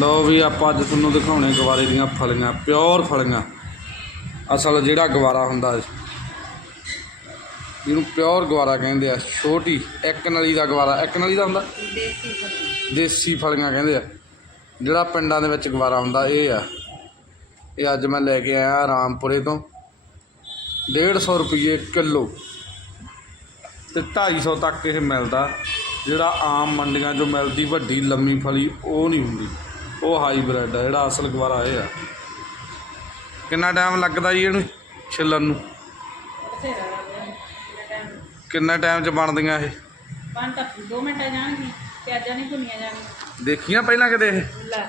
ਲਓ ਵੀ ਆਪਾਂ ਅੱਜ ਤੁਹਾਨੂੰ ਦਿਖਾਉਣੇ ਗਵਾਰੇ ਦੀਆਂ ਫਲੀਆਂ ਪਿਓਰ ਫਲੀਆਂ। ਅਸਲ ਜਿਹੜਾ ਗਵਾਰਾ ਹੁੰਦਾ ਹੈ, ਜਿਹਨੂੰ ਪਿਓਰ ਗਵਾਰਾ ਕਹਿੰਦੇ ਆ ਛੋਟੀ ਇੱਕ ਨਲੀ ਦਾ ਗਵਾਰਾ ਇੱਕ ਨਲੀ ਦਾ ਹੁੰਦਾ? ਦੇਸੀ ਫਲੀਆਂ। ਕਹਿੰਦੇ ਆ। ਜਿਹੜਾ ਪਿੰਡਾਂ ਦੇ ਵਿੱਚ ਗਵਾਰਾ ਹੁੰਦਾ ਇਹ ਆ। ਇਹ ਅੱਜ ਮੈਂ ਲੈ ਕੇ ਆਇਆ ਰਾਮਪੁਰੇ ਤੋਂ। 150 ਰੁਪਏ ਕਿਲੋ। ਤੇ 250 ਤੱਕ ਇਹ ਮਿਲਦਾ। ਜਿਹੜਾ ਆਮ ਮੰਡੀਆਂ 'ਚੋਂ ਮਿਲਦੀ ਵੱਡੀ ਲੰਮੀ ਫਲੀ ਉਹ ਨਹੀਂ ਹੁੰਦੀ। ਉਹ ਹਾਈਬ੍ਰਿਡ ਆ ਜਿਹੜਾ ਅਸਲ ਗਵਾਰਾ ਇਹ ਆ। ਕਿੰਨਾ ਟਾਈਮ ਲੱਗਦਾ ਜੀ ਇਹਨੂੰ ਛਿੱਲਣ ਨੂੰ? ਕਿੰਨਾ ਟਾਈਮ 'ਚ ਬਣਦੀਆਂ ਇਹ? ਪੰਜ ਤਾਂ 2 ਮਿੰਟ ਜਾਣਗੇ ਪਿਆਜ਼ਾਂ ਨਹੀਂ ਭੁੰਨੀਆਂ ਜਾਣਗੀਆਂ। ਦੇਖੀਆਂ ਪਹਿਲਾਂ ਕਿਤੇ ਇਹ? ਲੈ।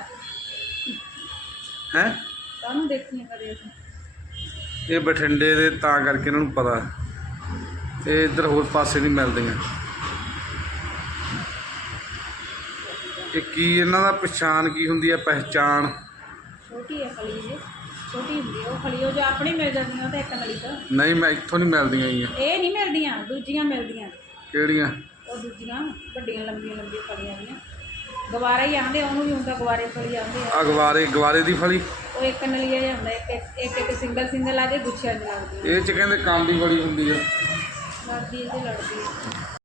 ਹੈ? ਕਾਹਨੂੰ ਦੇਖੀਆਂ ਕਰੇ ਅਸੀਂ? ਇਹ ਬਠਿੰਡੇ ਦੇ ਤਾਂ ਕਰਕੇ ਇਹਨਾਂ ਨੂੰ ਪਤਾ। ਇਹ ਇੱਧਰ ਹੋਰ ਪਾਸੇ ਨਹੀਂ ਮਿਲਦੀਆਂ। ਇਹ ਕੀ ਇਹਨਾਂ ਦਾ ਪਛਾਣ ਕੀ ਹੁੰਦੀ ਹੈ ਪਹਿਚਾਣ? ਛੋਟੀ ਹੈ ਫਲੀ ਜੇ ਛੋਟੀ ਹੁੰਦੀ ਹੈ ਉਹ ਫਲੀ ਉਹ ਜੋ ਆਪਣੀ ਮਿਲ ਜਾਂਦੀਆਂ ਉਹ ਤਾਂ ਇੱਕ ਤੋਂ। ਨਹੀਂ ਮੈਂ ਇੱਥੋਂ ਨਹੀਂ ਮਿਲਦੀਆਂ ਗੀਆਂ ਇਹ ਨਹੀਂ ਮਿਲਦੀਆਂ ਦੂਜੀਆਂ ਮਿਲਦੀਆਂ। ਕਿਹੜੀਆਂ? ਉਹ ਦੂਜੀਆਂ ਵੱਡੀਆਂ ਲੰਬੀਆਂ ਲੰਬੀਆਂ ਫਲੀਆਂ ਦੀਆਂ ਗਵਾਰਾ ਹੀ ਆਂਦੇ ਉਹਨੂੰ ਵੀ ਹੁੰਦਾ ਗਵਾਰੇ ਫਲੀ ਆਂਦੇ ਆ। ਅਗਵਾਰੇ ਗਵਾਰੇ ਦੀ ਫਲੀ? ਉਹ ਇੱਕ ਨਲੀਆ ਜਿਹਾ ਹੁੰਦਾ ਇੱਕ ਇੱਕ ਸਿੰਗਲ ਸਿੰਗਲ ਆ ਕੇ ਗੁੱਛਿਆਂ ਚ ਲੱਗਦੀ ਹੈ ਇਹ ਚ ਕਹਿੰਦੇ ਕੰਮ ਦੀ ਬੜੀ ਹੁੰਦੀ ਆ। ਲੜਦੀ ਇਹਦੇ ਲੜਦੀ ਹੈ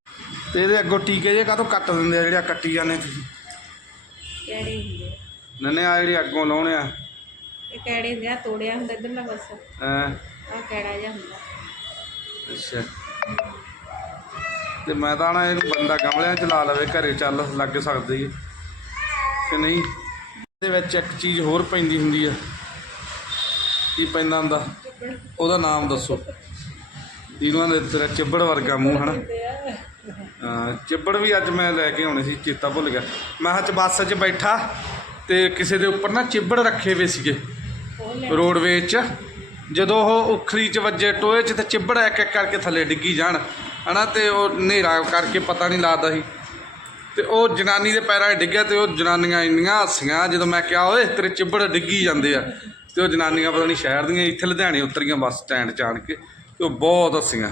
ਤੇ ਇਹਦੇ ਅੱਗੋਂ ਟੀਕੇ ਜੇ ਕਾਹਤੋਂ ਕੱਟ ਦਿੰਦੇ ਆ ਜਿਹੜੀਆਂ ਕੱਟੀ ਜਾਂਦੇ ਤੁਸੀਂ? ਹੁੰਦੇ ਆ? ਨਨੇ ਆ ਜਿਹੜੇ ਅੱਗੋਂ ਲਾਉਣੇ ਆ। ਇਹ ਕਿਹੜੇ ਹੁੰਦੇ ਆ? ਤੋੜਿਆ ਹੁੰਦਾ ਇਧਰਲਾ ਬਸ ਐ ਆ ਕਿਹੜਾ ਜਿਹਾ ਹੁੰਦਾ? ਅੱਛਾ। ਤੇ ਮੈਂ ਤਾਂ ਨਾ ਇਹਨੂੰ ਬੰਦਾ ਗਮਲਿਆਂ ਚ ਲਾ ਲਵੇ ਘਰੇ ਚੱਲ ਲੱਗ ਸਕਦੀ ਹੈ ਕਿ ਨਹੀਂ? ਇਹਦੇ ਵਿੱਚ ਇੱਕ ਚੀਜ਼ ਹੋਰ ਪੈਂਦੀ ਹੁੰਦੀ ਆ। ਕੀ ਪੈਂਦਾ ਹੁੰਦਾ? ਉਹਦਾ ਨਾਮ ਦੱਸੋ। ਇਹਨੂੰ ਦੇ ਤੇਰਾ ਚਿੱਬੜ ਵਰਗਾ ਮੂੰਹ ਹਨਾ? ਹਾਂ ਚਿੱਬੜ ਵੀ ਅੱਜ ਮੈਂ ਲੈ ਕੇ ਆਉਣੇ ਸੀ, ਚੇਤਾ ਭੁੱਲ ਗਿਆ। ਮੈਂ ਕਿਹਾ ਬੱਸ 'ਚ ਬੈਠਾ ਤੇ ਕਿਸੇ ਦੇ ਉੱਪਰ ਨਾ ਚਿੱਬੜ ਰੱਖੇ ਹੋਏ ਸੀਗੇ ਉਹ ਰੋਡਵੇਜ 'ਚ। ਜਦੋਂ ਉਹ ਉਖਰੀ 'ਚ ਵੱਜੇ, ਟੋਏ 'ਚ ਤੇ ਚਿੱਬੜ ਇੱਕ ਇੱਕ ਕਰਕੇ ਥੱਲੇ ਡਿੱਗੀ ਜਾਣ, ਹਨਾ, ਤੇ ਉਹ ਹਨੇਰਾ ਕਰਕੇ ਪਤਾ ਨਹੀਂ ਲੱਗਦਾ ਸੀ। ਤੇ ਉਹ ਜਨਾਨੀ ਦੇ ਪੈਰਾਂ 'ਚ ਡਿੱਗਿਆ ਤੇ ਉਹ ਜਨਾਨੀਆਂ ਇੰਨੀਆਂ ਹੱਸੀਆਂ, ਜਦੋਂ ਮੈਂ ਕਿਹਾ, ਓਏ, ਤੇਰੇ ਚਿੱਬੜ ਡਿੱਗੀ ਜਾਂਦੇ ਆ। ਤੇ ਉਹ ਜਨਾਨੀਆਂ ਪਤਾ ਨਹੀਂ ਸ਼ਹਿਰ ਦੀਆਂ, ਇੱਥੇ ਲੁਧਿਆਣੇ ਉਤਰੀਆਂ ਬੱਸ ਸਟੈਂਡ 'ਚ ਆਣ ਕੇ, ਤੇ ਉਹ ਬਹੁਤ ਹੱਸੀਆਂ।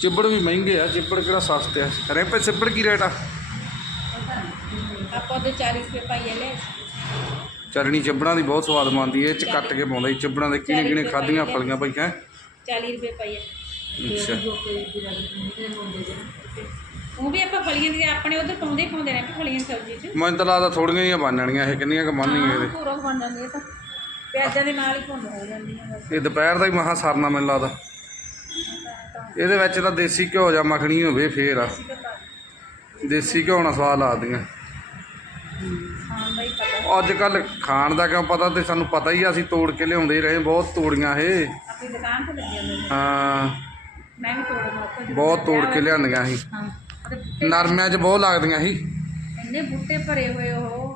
ਚਿੱਬੜ ਵੀ ਮਹਿੰਗੇ ਆ ਚਿੱਬੜ ਕਿਹੜਾ ਸਸਤੇ ਆ? ਰੈਂਪੇ ਚਿੱਬੜ ਕੀ ਰੇਟ ਆ? ਆਪਾਂ ਉਹਦੇ 40 ਰੁਪਏ ਪਾਈਏ ਲੈ ਚਟਣੀ ਚਿੱਬੜਾਂ ਦੀ ਬਹੁਤ ਸਵਾਦ ਬਣਦੀ ਏ ਇਹ 'ਚ ਕੱਟ ਕੇ ਪਾਉਂਦਾ ਜੀ ਚਿੱਬੜਾਂ ਦੇ ਕਿਹਨੇ ਕਿਹਨੇ ਖਾਧੀਆਂ ਫਲੀਆਂ ਭਾਈ ਹੈ 40 ਰੁਪਏ ਪਾਈਏ ਅੱਛਾ। ਉਹ ਵੀ ਆਪਾਂ ਫਲੀਆਂ ਦੀ ਆਪਣੇ ਉਧਰ ਪਾਉਂਦੇ ਹੀ ਪਾਉਂਦੇ ਨੇ ਫਲੀਆਂ ਸਬਜ਼ੀ 'ਚ। ਮੈਨੂੰ ਤਾਂ ਲੱਗਦਾ ਥੋੜੀਆਂ ਜਿਹੀਆਂ ਬਣ ਜਾਣੀਆਂ ਇਹ ਕਿੰਨੀਆਂ ਕੁ ਬਣਨੀਆਂ ਇਹਦੇ? ਪੂਰਾ ਬਣ ਜਾਂਦੀ ਹੈ ਤਾਂ। ਪਿਆਜ਼ਾਂ ਦੇ ਨਾਲ ਹੀ ਭੁੰਨ ਹੋ ਜਾਂਦੀਆਂ ਇਹ ਦੁਪਹਿਰ ਦਾ ਹੀ ਮਹਾ ਸਰਨਾ ਮੈਨੂੰ ਲੱਗਦਾ। ਇਹਦੇ ਵਿੱਚ ਤਾਂ ਦੇਸੀ ਘਿਓ ਜਾਂ ਮੱਖਣੀ ਹੋਵੇ ਫੇਰ ਆ। ਦੇਸੀ ਘਿਓ ਨਾਲ ਸਵਾਦ ਪਤਾ ਅੱਜ ਕੱਲ ਖਾਣ ਦਾ ਕਿਉਂ ਪਤਾ ਤੇ ਸਾਨੂੰ ਪਤਾ ਹੀ ਆ ਅਸੀਂ ਤੋੜ ਕੇ ਲਿਆਉਂਦੇ ਹੀ ਰਹੇ ਬਹੁਤ ਤੋੜੀਆਂ ਇਹ। ਆਪਣੀ ਦੁਕਾਨ ਤੇ ਲੱਗੀ ਜਾਂਦੇ ਨੇ ਹਾਂ। ਮੈਂ ਵੀ ਤੋੜਨ ਲੱਗ ਬਹੁਤ ਤੋੜ ਕੇ ਲਿਆਂਦੀਆਂ ਸੀ। ਨਰਮਿਆਂ 'ਚ ਬਹੁਤ ਲੱਗਦੀਆਂ ਸੀ। ਇੰਨੇ ਬੂਟੇ ਭਰੇ ਹੋਏ ਉਹ।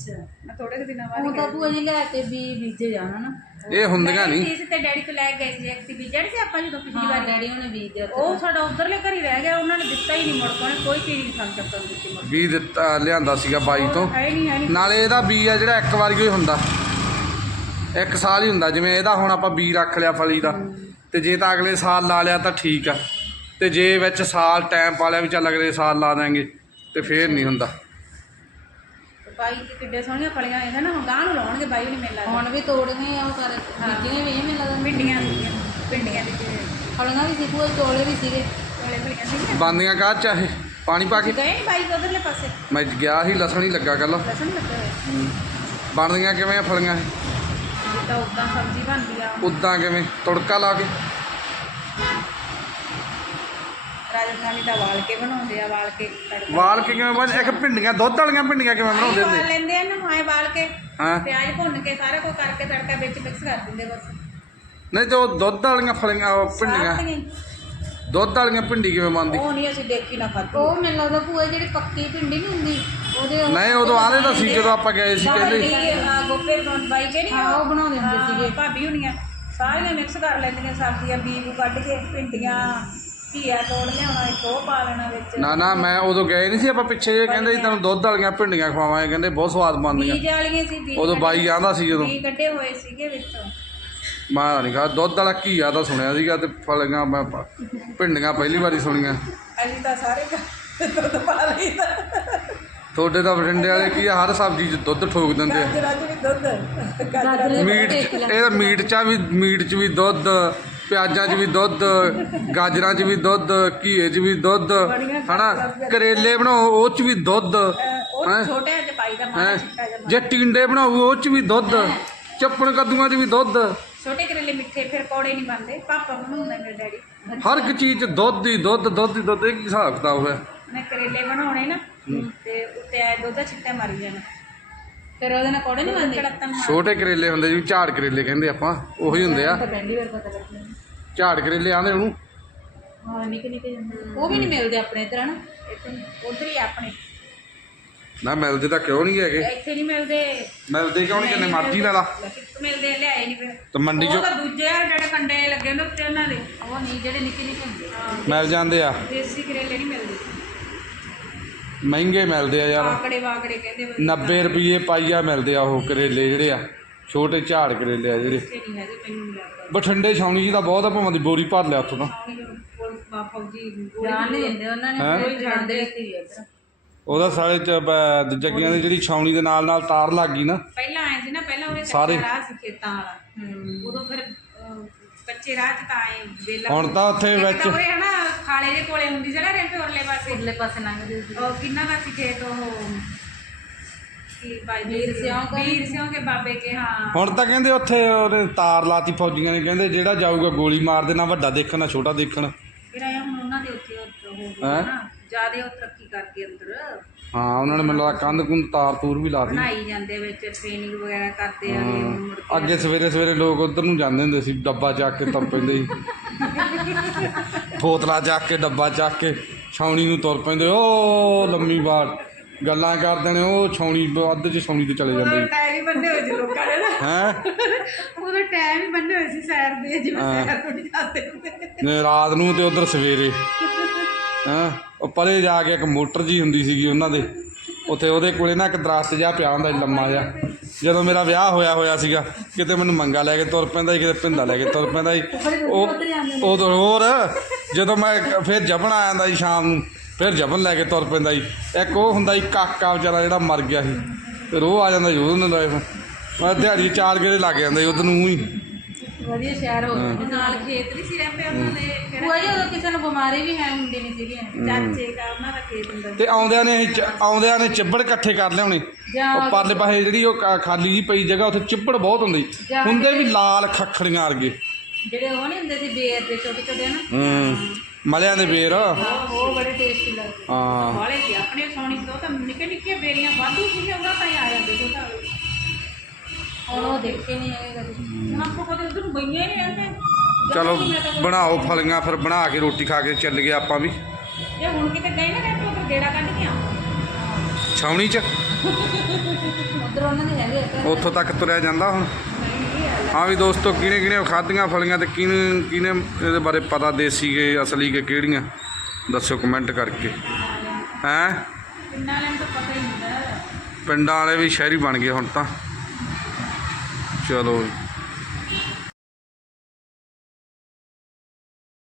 ਅੱਛਾ। ਮੈਂ ਥੋੜੇ ਕੁ ਦਿਨਾਂ ਬਾਅਦ ਉਹ ਤਾਂ ਭੂਆ ਜੀ ਲੈ ਕੇ ਵੀ ਬੀਜੇ ਜਾਣਾ ਨਾ। ਇਹ ਹੁੰਦੀਆਂ ਨਹੀਂ। ਇਸ ਤੇ ਡੈਡੀ ਤੋਂ ਲੈ ਕੇ ਗਏ ਸੀ ਇੱਕ ਸੀ ਬੀਜੜ ਸੀ ਆਪਾਂ ਜਦੋਂ ਪਿਛਲੀ ਹਾਂ ਵਾਰ। ਡੈਡੀ ਉਹਨੇ ਬੀਜ ਦਿੱਤੇ। ਉਹ ਸਾਡਾ ਉਧਰਲੇ ਘਰ ਹੀ ਰਹਿ ਗਿਆ ਉਹਨਾਂ ਨੇ ਦਿੱਤਾ ਹੀ ਨਹੀਂ ਮੁੜ ਕੇ ਉਹਨੇ ਕੋਈ ਚੀਜ਼ ਨਹੀਂ ਸਾਨੂੰ ਚੱਕਣ ਦਿੱਤੀ ਮੁੜ ਵੀ ਦਿੱਤਾ ਲਿਆਂਦਾ ਸੀਗਾ ਬਾਈ ਤੋਂ। ਕੇ। ਹੈ ਨਹੀਂ ਹੈ ਨਹੀਂ ਨਾਲੇ ਇਹਦਾ ਬੀ ਆ ਜਿਹੜਾ ਇੱਕ ਵਾਰੀ ਹੀ ਹੁੰਦਾ। ਇੱਕ ਸਾਲ ਹੀ ਹੁੰਦਾ ਜਿਵੇਂ ਇਹਦਾ ਹੁਣ ਆਪਾਂ ਬੀ ਰੱਖ ਲਿਆ ਫਲੀ ਦਾ। ਤੇ ਜੇ ਤਾਂ ਅਗਲੇ ਸਾਲ ਲਾ ਲਿਆ ਤਾਂ ਠੀਕ ਆ। ਤੇ ਜੇ ਵਿੱਚ ਸਾਲ ਟਾਈਮ ਪਾ ਲਿਆ ਵੀ ਚੱਲ ਅਗਲੇ ਸਾਲ ਲਾ ਦਾਂਗੇ ਤੇ ਫੇਰ ਨਹੀਂ ਹੁੰਦਾ। ਤੇ ਬਾਈ ਦੀ ਕਿੱਡੇ ਸੋਹਣੀਆਂ ਫਲੀਆਂ ਇਹਨਾਂ ਨਾ ਹੁਣ ਗਾਂ ਨੂੰ ਲਾਉਣਗੇ ਬਾਈ ਵੀ ਨਹੀਂ ਮਿਲ ਹੁਣ ਵੀ ਤੋੜਵੇਂ ਆ ਉਹ ਸਾਰੇ ਬੀਜੀਆਂ ਵੀ ਇਹ ਭਿੰਡੀਆਂ ਸੀਗੀਆਂ ਭਿੰਡੀਆਂ ਦੀ ਫਲੀਆਂ ਵੀ ਸੀ ਜੀ, ਚੌਲੇ ਵੀ ਸੀਗੇ। ਵਾਲੇ ਫਲੀਆਂ ਸੀਗੀਆਂ। ਬੰਦੀਆਂ ਕਾਹ ਚਾਹੇ ਪਾਣੀ ਪਾ ਕੇ? ਗਏ ਨੀ ਬਾਈ ਦੇ ਉਧਰਲੇ ਪਾਸੇ? ਮੈਂ ਗਿਆ ਸੀ ਲਸਣ ਹੀ ਲੱਗਾ ਕੱਲ ਲਸਣ ਲੱਗੇ ਬਣਦੀਆਂ ਕਿਵੇਂ ਆ ਫਲੀਆਂ ਇਹ? ਜਿੱਦਾਂ ਉਦਾਂ ਸਬਜ਼ੀ ਬਣਦੀ ਆ। ਉਦਾਂ ਕਿਵੇਂ? ਤੜਕਾ ਲਾ ਕੇ? ਵਾਲ ਕੇ ਬਣਾਉਂਦੇ ਆ ਵਾਲ ਕੇ ਤੜਕਾ ਵਾਲ ਕੇ ਕਿਵੇਂ ਬਣ ਇੱਕ ਭਿੰਡੀਆਂ ਦੁੱਧ ਵਾਲੀਆਂ ਭਿੰਡੀਆਂ ਕਿਵੇਂ ਬਣਾਉਂਦੇ ਵਾਲ ਹੁੰਦੇ? ਲੈਂਦੇ ਆ ਇਹਨਾਂ ਨੂੰ ਵਾਲ ਕੇ ਹਾਂ। ਪਿਆਜ਼ ਭੁੰਨ ਕੇ ਸਾਰਾ ਕੁਝ ਕਰਕੇ ਤੜਕਾ ਵਿੱਚ ਮਿਕਸ ਕਰ ਦਿੰਦੇ ਬਸ। ਨਹੀਂ ਤੇ ਉਹ ਦੁੱਧ ਵਾਲੀਆਂ ਫਲੀਆਂ ਉਹ ਭਿੰਡੀਆਂ। ਸਾਰੀਆਂ ਹੀ। ਦੁੱਧ ਵਾਲੀਆਂ ਭਿੰਡੀ ਕਿਵੇਂ ਬਣਦੀ? ਉਹ ਨਹੀਂ ਅਸੀਂ ਦੇਖੀ ਨਾ ਖਾਧੀ। ਉਹ ਮੈਨੂੰ ਲੱਗਦਾ ਭੂਆ ਜਿਹੜੀ ਪੱਕੀ ਭਿੰਡੀ ਨਹੀਂ ਹੁੰਦੀ ਉਹਦੇ ਉਹ- ਨਹੀਂ ਉਦੋਂ ਆਦੇ ਤਾਂ ਸੀ ਜਦੋਂ ਆਪਾਂ ਗਏ ਸੀ ਕਹਿੰਦੇ ਗੋਪੇ ਤੋਂ ਬਾਈ ਨਹੀਂ ਹਾਂ, ਉਹ ਬਣਾਉਂਦੇ ਹੁੰਦੇ ਸੀਗੇ। ਭਾਬੀ ਹੁਣੀਆਂ ਸਾਰੀਆਂ ਮਿਕਸ ਕਰ ਲੈਂਦੀਆਂ ਸਬਜ਼ੀਆਂ ਬੀਜ ਕੱਢ ਕੇ ਭਿੰਡੀਆਂ। ਘੀਆ ਤੋੜ ਲਿਆਉਣਾ ਇੱਕ ਉਹ ਪਾ ਲੈਣਾ ਵਿੱਚ। ਨਾ ਨਾ ਮੈਂ ਉਦੋਂ ਗਏ ਨਹੀਂ ਸੀ ਆਪਾਂ ਪਿੱਛੇ ਜੇ ਕਹਿੰਦੇ ਸੀ ਤੈਨੂੰ ਦੁੱਧ ਵਾਲੀਆਂ ਭਿੰਡੀਆਂ ਖਵਾਵਾਂਗੇ ਕਹਿੰਦੇ ਬਹੁਤ ਸਵਾਦ ਬਣਦੀਆਂ। ਬੀਜ ਵਾਲੀਆਂ ਸੀ ਬੀਜ ਉਦੋਂ ਬਾਈ ਆਂਦਾ ਸੀ ਜਦੋਂ। ਬੀਜ ਕੱਢੇ ਹੋਏ ਸੀਗੇ ਵਿੱਚੋਂ। ਮੈਂ ਨਹੀਂ ਕਹਾ ਦੁੱਧ ਵਾਲਾ ਘੀਆ ਤਾਂ ਸੁਣਿਆ ਸੀਗਾ ਤੇ ਫਲੀਆਂ ਮੈਂ ਭਿੰਡੀਆਂ ਪਹਿਲੀ ਵਾਰੀ ਸੁਣੀਆਂ। ਅਸੀਂ ਤਾਂ ਸਾਰੇ ਦੁੱਧ ਪਾ ਲਈਦਾ। ਤੁਹਾਡੇ ਤਾਂ ਬਠਿੰਡੇ ਵਾਲੇ ਕੀ ਆ ਹਰ ਸਬਜ਼ੀ 'ਚ ਦੁੱਧ ਠੋਕ ਦਿੰਦੇ ਆ। ਗਾਜਰਾਂ 'ਚ ਵੀ ਦੁੱਧ ਗਾਜਰਾਂ ਗਾਜਰਾਂ ਮੀਟ ਇਹ ਤਾਂ ਮੀਟ 'ਚ ਵੀ ਮੀਟ 'ਚ ਵੀ ਦੁੱਧ। ਪਿਆਜ਼ਾਂ 'ਚ ਵੀ ਦੁੱਧ ਗਾਜਰਾਂ 'ਚ ਵੀ ਦੁੱਧ ਘੀਏ 'ਚ ਵੀ ਦੁੱਧ ਹਨਾ? ਕਰੇਲੇ ਬਣਾਓ ਉਹ ਚ ਵੀ ਦੁੱਧ ਉਹ ਹੈਂ? ਛੋਟੇ ਜਿਹੇ ਪਾਈ ਦਾ ਹੈਂ? ਮਾੜਾ ਚਿੱਟਾ ਜਿਹਾ ਜੇ ਟਿੰਡੇ ਬਣਾਓ ਉਹ ਚ ਵੀ ਦੁੱਧ ਚੱਪਣ ਕੱਦੂਆਂ 'ਚ ਵੀ ਦੁੱਧ। ਛੋਟੇ ਕਰੇਲੇ ਮਿੱਠੇ ਫਿਰ ਕੌੜੇ ਨਹੀਂ ਬਣਦੇ ਪਾਪਾ ਬਣਾਉਂਦਾ ਮੇਰੇ ਡੈਡੀ। ਹਰ ਇੱਕ ਚੀਜ਼ 'ਚ ਦੁੱਧ ਹੀ ਦੁੱਧ ਦੁੱਧ ਹੀ ਦੁੱਧ ਇਹ ਕੀ ਹਿਸਾਬ ਕਿਤਾਬ ਹੋਇਆ ਮੈਂ ਕਰੇਲੇ ਬਣਾਉਣੇ ਨਾ ਤੇ ਉੱਤੇ ਐ ਦੁੱਧ ਦਾ ਛਿੱਟਾ ਮਾਰੀ ਜਾਣਾ। ਫਿਰ ਉਹਦੇ ਨਾਲ ਕੋੜੇ ਨਹੀਂ ਕੜਤਨ ਛੋਟੇ ਕਰੇਲੇ ਹੁੰਦੇ ਜਿਵੇਂ ਝਾੜ ਕਰੇਲੇ ਕਹਿੰਦੇ ਆਪਾਂ ਉਹੀ ਹੁੰਦੇ ਆ। ਤਾਂ ਪਹਿਲੀ ਵਾਰ ਪਤਾ ਲੱਗਿਆ ਝਾੜ ਕਰੇਲੇ ਆਂਦੇ ਉਹਨੂੰ। ਹਾਂ ਨਿੱਕੇ ਨਿੱਕੇ ਜਾਂਦੇ। ਉਹ ਵੀ ਨਹੀਂ ਮਿਲਦੇ ਆਪਣੇ ਇੱਧਰ ਹਨ? ਉਧਰ ਹੀ ਆ ਆਪਣੇ। ਨਾ ਮਿਲਦੇ ਤਾਂ ਕਿਉਂ ਨਹੀਂ ਹੈਗੇ? ਇੱਥੇ ਨਹੀਂ ਮਿਲਦੇ। ਮਿਲਦੇ ਕਿਉਂ ਨਹੀਂ ਜਿੰਨੇ ਮਰਜ਼ੀ ਲੈ ਲਾ। ਮਿਲਦੇ। ਲਿਆਏ ਨਹੀਂ ਫਿਰ। ਤੇ ਮੰਡੀ ਉਹ 'ਚ ਤਾਂ ਦੂਜੇ ਆ ਜਿਹੜੇ ਕੰਡੇ ਲੱਗੇ ਨੇ ਉੱਤੇ ਉਹਨਾਂ ਦੇ। ਉਹ ਨਹੀਂ ਜਿਹੜੇ ਨਿੱਕੇ ਨਿੱਕੇ ਹੁੰਦੇ। ਮਿਲ ਜਾਂਦੇ ਆ। ਦੇਸੀ ਕਰੇਲੇ ਨਹੀਂ ਮਿਲਦੇ। ਮਹਿੰਗੇ ਮਿਲਦੇ ਆ ਯਾਰ। ਆਕੜੇ ਵਾਕੜੇ ਕਹਿੰਦੇ ਵੇ 90 ਰੁਪਏ ਪਾਈਆ ਮਿਲਦੇ ਆ ਉਹ ਕਰੇਲੇ ਜਿਹੜੇ ਆ। ਛੋਟੇ ਝਾੜ ਕਰੇਲੇ ਆ ਜਿਹੜੇ। ਇੱਥੇ ਨਹੀਂ ਹੈਗੇ ਮੈਨੂੰ ਨਹੀਂ ਲੱਗਦਾ। ਬਠਿੰਡੇ ਛਾਉਣੀ ਜੀ ਦਾ ਬਹੁਤ ਆ ਭਾਵੇਂ ਦੀ ਬੋਰੀ ਭਰ ਲਿਆ ਉੱਥੋਂ ਪੁਲਿਸ ਜਾਣ ਨਹੀਂ ਦਿੰਦੇ ਉਹਨਾਂ ਨੇ? ਕੋਈ ਜਾਣਦੇ ਇੱਧਰ ਉਹਦਾ ਸਾਲੇ ਚ ਬ- ਜੱਗੀਆਂ ਦੀ ਜਿਹੜੀ ਛਾਉਣੀ ਦੇ ਨਾਲ ਨਾਲ ਤਾਰ ਲੱਗ ਗਈ ਨਾ। ਪਹਿਲਾਂ ਆਏ ਸੀ ਨਾ ਪਹਿਲਾਂ ਉਹਦੇ ਸਾਰੇ। ਕੱਚਾ ਰਾਹ ਸੀ ਖੇਤਾਂ ਵਾਲਾ। ਉਦੋਂ ਫਿਰ ਅਹ, ਕੱਚੇ ਰਾਹ 'ਚ ਤਾਂ ਆਏ ਵੇਲਾ ਹੁਣ ਤਾਂ ਉੱਥੇ ਇੱਕ ਵਿੱਚ ਤਾਂ ਉਰੇ ਹਨਾ ਖਾਲੇ ਦੇ ਕੋਲੇ ਹੁੰਦੀ ਸੀ ਨਾ ਰੇਪੇ ਉਰਲੇ ਪਾਸੇ। ਉਰਲੇ ਪਾਸੇ ਲੰਘਦੇ ਸੀ। ਉਹ ਕਿੰਨਾ ਦਾ ਸੀ ਖੇਤ ਉਹ? ਕੀ ਬਾਈ ਵੀਰ ਸਿਉਂ ਕਾ? ਵੀਰ ਸਿਉਂ ਕੇ ਬਾਬੇ ਕੇ ਹਾਂ। ਹੁਣ ਤਾਂ ਕਹਿੰਦੇ ਉੱਥੇ ਉਹਨੇ ਤਾਰ ਲਾਤੀ ਫੌਜੀਆਂ ਨੇ ਕਹਿੰਦੇ ਜਿਹੜਾ ਜਾਊਗਾ ਗੋਲੀ ਮਾਰ ਦੇਣਾ ਵੱਡਾ ਦੇਖਣ ਨਾ ਛੋਟਾ ਦੇਖਣ। ਫਿਰ ਆਇਆ ਹੁਣ ਉਹਨਾਂ ਦੇ ਉੱਤੇ ਉਹ ਹੋ ਹੈਂ? ਗਿਆ ਨਾ ਜਿਆਦੇ ਉਹ ਤਰੱਕੀ ਕਰਕੇ ਅੰਦਰ। ਹਾਂ ਉਹਨਾਂ ਨੇ ਮੈਨੂੰ ਲੱਗਦਾ ਕੰਧ ਕੁੰਧ ਤਾਰ ਤੂਰ ਵੀ ਲਾਤੀ। ਬਣਾਈ ਜਾਂਦੇ ਵਿੱਚ ਟ੍ਰੇਨਿੰਗ ਵਗੈਰਾ ਕਰਦੇ ਆ ਮੁੜ ਕੇ। ਅੱਗੇ ਸਵੇਰੇ ਸਵੇਰੇ ਲੋਕ ਉਧਰ ਨੂੰ ਜਾਂਦੇ ਹੁੰਦੇ ਸੀ ਡੱਬਾ ਚੱਕ ਕੇ ਤੁਰ ਪੈਂਦੇ ਸੀ। ਬੋਤਲਾਂ ਚੱਕ ਕੇ ਡੱਬਾ ਚੱਕ ਕੇ ਛਾਉਣੀ ਨੂੰ ਤੁਰ ਪੈਂਦੇ ਓ ਲੰਮੀ ਬਾੜ ਗੱਲਾਂ ਕਰਦੇ ਨੇ ਉਹ ਛਾਉਣੀ ਅੱਧ ਚ ਛਾਉਣੀ ਤੇ ਚਲੇ ਜਾਂਦੇ ਟਾਇਰ ਹੀ ਬੰਦੇ ਹੋਏ ਸੀ ਲੋਕਾਂ ਦੇ ਨਾ। ਹੈ? ਉਦੋਂ ਟਾਇਰ ਹੀ ਬੰਦੇ ਹੋਏ ਸੀ ਸੈਰ ਦੇ ਜਿਵੇਂ ਸੈਰ ਤੋਂ ਨਹੀਂ ਜਾਂਦੇ ਹੁੰਦੇ। ਨੇ ਰਾਤ ਨੂੰ ਤੇ ਉਧਰ ਸਵੇਰੇ। ਹਾਂ? ਉਹ ਪਰੇ ਜਾ ਕੇ ਇੱਕ ਮੋਟਰ ਜੀ ਹੁੰਦੀ ਸੀਗੀ ਉਹਨਾਂ ਦੇ। ਉੱਥੇ ਉਹਦੇ ਕੋਲੇ ਨਾ ਇੱਕ ਦਰਖਤ ਜਿਹਾ ਪਿਆ ਹੁੰਦਾ ਲੰਮਾ ਜਿਹਾ। ਜਦੋਂ ਮੇਰਾ ਵਿਆਹ ਹੋਇਆ ਹੋਇਆ ਸੀਗਾ ਕਿਤੇ ਮੈਨੂੰ ਮੰਗਾ ਲੈ ਕੇ ਤੁਰ ਪੈਂਦਾ ਸੀ ਕਿਤੇ ਪਿੰਦਾ ਲੈ ਕੇ ਤੁਰ ਪੈਂਦਾ ਸੀ। ਉਹ ਉਦੋਂ ਹੋਰ ਜਦੋਂ ਮੈਂ ਫਿਰ ਜਬਨ ਆ ਜਾਂਦਾ ਸੀ ਸ਼ਾਮ ਨੂੰ ਫਿਰ ਜਬਨ ਲੈ ਕੇ ਤੁਰ ਪੈਂਦਾ ਸੀ ਇੱਕ ਉਹ ਹੁੰਦਾ ਸੀ ਕਾਕਾ ਵਿਚਾਰਾ ਜਿਹੜਾ ਮਰ ਗਿਆ ਸੀ। ਫਿਰ ਉਹ ਆ ਜਾਂਦਾ ਸੀ ਉਹਦੇ ਨਾਲ ਫਿਰ ਮੈਂ ਦਿਹਾੜੀ ਚਾਰ ਗੇੜੇ ਲੱਗ ਜਾਂਦਾ ਸੀ ਉਧਰ ਨੂੰ ਹੀ। ਵਧੀਆ ਸ਼ਹਿਰ ਹੋ ਗਏ। ਨਾਲ ਖੇਤ ਵੀ ਸੀ ਰਹਿੰਦੇ ਉਹਨਾਂ ਦੇ ਉਹ ਜਦੋਂ ਕਿਸੇ ਨੂੰ ਬਿਮਾਰੀ ਵੀ ਹੈ ਹੁੰਦੀ ਨਹੀਂ ਸੀਗੀ। ਚਾਚੇ ਦਾ ਉਹਨਾਂ ਦਾ ਖੇਤ ਹੁੰਦਾ ਸੀ। ਤੇ ਆਉਂਦਿਆਂ ਨੇ ਅਸੀਂ ਚ- ਆਉਂਦਿਆਂ ਨੇ ਚਿੱਬੜ ਇਕੱਠੇ ਕਰ ਲਿਆਉਣੇ। ਜਾਂ ਉਹ ਪਰਲੇ ਪਾਸੇ ਜਿਹੜੀ ਉਹ ਕਾ- ਖਾਲੀ ਜੀ ਪਈ ਜਗ੍ਹਾ ਉੱਥੇ ਚਿੱਬੜ ਬਹੁਤ ਹੁੰਦੀ। ਜਾਂ ਹੁੰਦੇ ਵੀ ਲਾਲ ਖੱਖੜੀਆਂ ਵਰਗੇ। ਜਿਹੜੇ ਉਹ ਨਹੀਂ ਹੁੰਦੇ ਸੀ ਬੇਰ ਦੇ ਛੋਟੇ ਛੋਟੇ ਨਾ ਹੂੰ। ਮਲਿਆਂ ਦੇ ਬੇਰ। ਉਹ ਉਹ ਬੜੇ ਟੇਸਟੀ ਲੱਗਦੇ। ਹਾਂ। ਵਾਲੇ ਸੀ ਆਪਣੇ ਸੋਣੀ ਤੋਂ ਤਾਂ ਨਿੱਕੇ ਨਿੱਕੇ ਬੇਰੀਆਂ ਵਾਧੂ ਸੀ ਉਹਨਾਂ ਤਾਂ ਹੀ ਆ ਜਾਂਦੇ ਸੀ ਤਾਂ ਹੁਣ ਉਹ ਦੇਖੇ ਨਹੀਂ ਹੈਗੇ ਕਦੇ। ਹੁਣ ਆਪਾਂ ਕਦੇ ਉਧਰ ਬਈਏ ਨਹੀਂ ਆਂਦੇ ਚਲੋ ਬਣਾਓ ਫਲੀਆਂ ਫਿਰ ਬਣਾ ਕੇ ਰੋਟੀ ਖਾ ਕੇ ਚੱਲ ਗਏ ਆਪਾਂ ਵੀ। ਇਹ ਹੁਣ ਕਿਤੇ ਗਏ ਨਾ ਤੇ ਉਧਰ ਗੇੜਾ ਕੱਢ ਕੇ ਆ ਛਾਉਣੀ 'ਚ? ਉਧਰ ਉਹਨਾਂ ਦੇ ਹੈਗੇ ਉੱਥੋਂ ਤੱਕ ਤੁਰਿਆ ਜਾਂਦਾ ਹੁਣ? ਹਾਂ ਵੀ ਦੋਸਤੋ ਕਿਹਨੇ ਕਿਹਨੇ ਖਾਧੀਆਂ ਫਲੀਆਂ ਤੇ ਕਿਹਨੇ ਕਿਹਨੇ ਇਹਦੇ ਬਾਰੇ ਪਤਾ ਦੇਸੀ ਕੇ, ਅਸਲੀ ਕੇ ਕਿਹੜੀਆਂ? ਦੱਸਿਓ ਕਮੈਂਟ ਕਰਕੇ। ਹੈਂ? ਪਿੰਡਾਂ ਵਾਲੇ ਵੀ ਸ਼ਹਿਰੀ ਬਣ ਗਏ ਹੁਣ ਤਾਂ। ਚਲੋ